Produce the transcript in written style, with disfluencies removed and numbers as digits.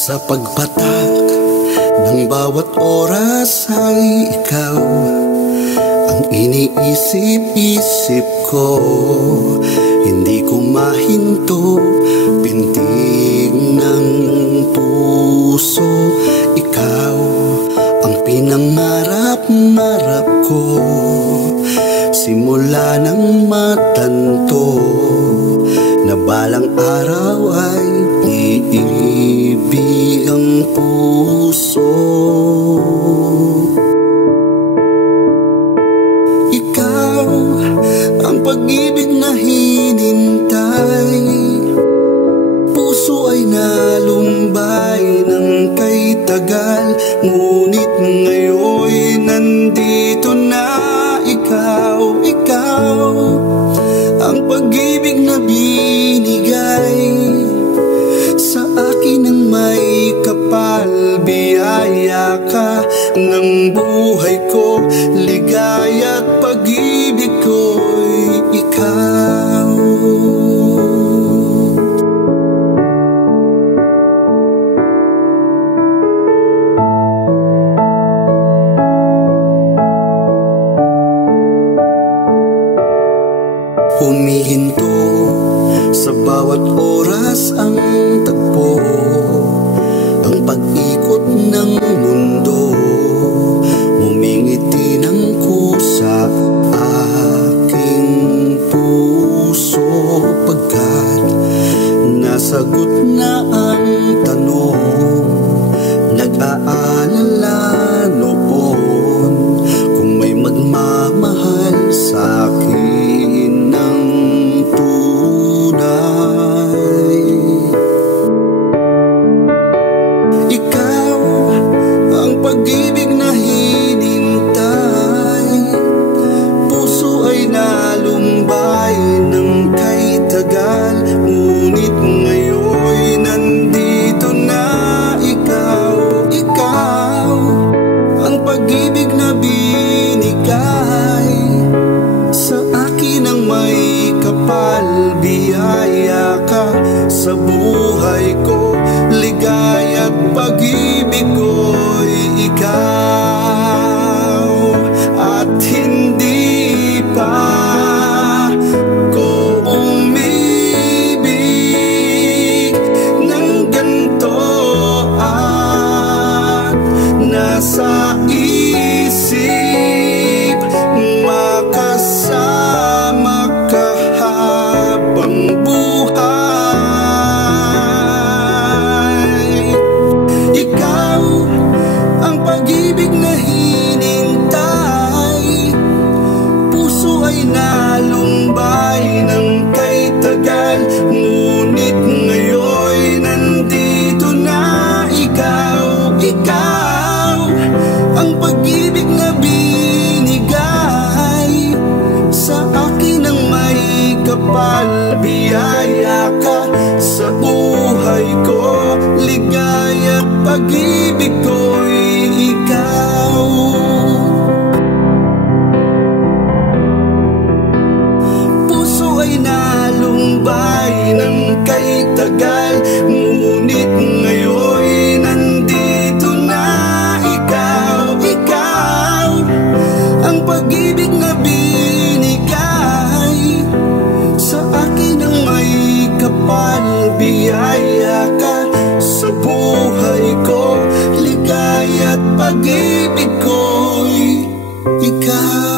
Sa pagpatak ng bawat oras ay ikaw ang iniisip-isip ko. Hindi ko mahinto pintig ng puso. Ikaw ang pinangarap-ngarap ko. Simula ng matanto na balang araw ay iibig ang puso. Ikaw ang pag-ibig na hinintay. Puso ay nalumbay ng kay tagal, ngunit ngayon nandito na ikaw. Ikaw ang pag-ibig na binigay sa akin ng may kapal. Biyaya ka ng buhay ko, ligaya at pag-ibig ko'y ikaw. Humihinto sa bawat oras ang tagpo, ang pag-ikot ng mundo. Ngumingiti ng kusa aking puso, pagkat nasagot na ang tanong. Nag-aalala noon kung may magmamahal sa akin ng tunay. Ikaw ang pag-ibig na hinintay. Puso ay nalumbay ng kay tagal, ngunit ngayon nandito na ikaw. Ikaw ang pag-ibig na binigay sa akin ang may kapal. Biyaya ka sa buhay ko, ligaya at pag-ibig ko'y ikaw. At hindi pa ko umibig ng ganito, at nasa isip makasama ka habang buhay. Ikaw ang pag-ibig na hinintay. Puso ay nalumbay ng kay tagal, ngunit ngayon nandito na ikaw. Ikaw ang pag-ibig na binigay sa akin ng may kapal. Biyaya ka sa buhay ko, ligaya at pag-ibig ko'y ikaw. Puso ay nalumbay ng kay tagal, ngunit ngayon nandito na ikaw. Ikaw ang pag-ibig na binigay sa akin ng may kapal. Biyaya ka sa buhay ko, ligaya at pag-ibig ko'y ikaw.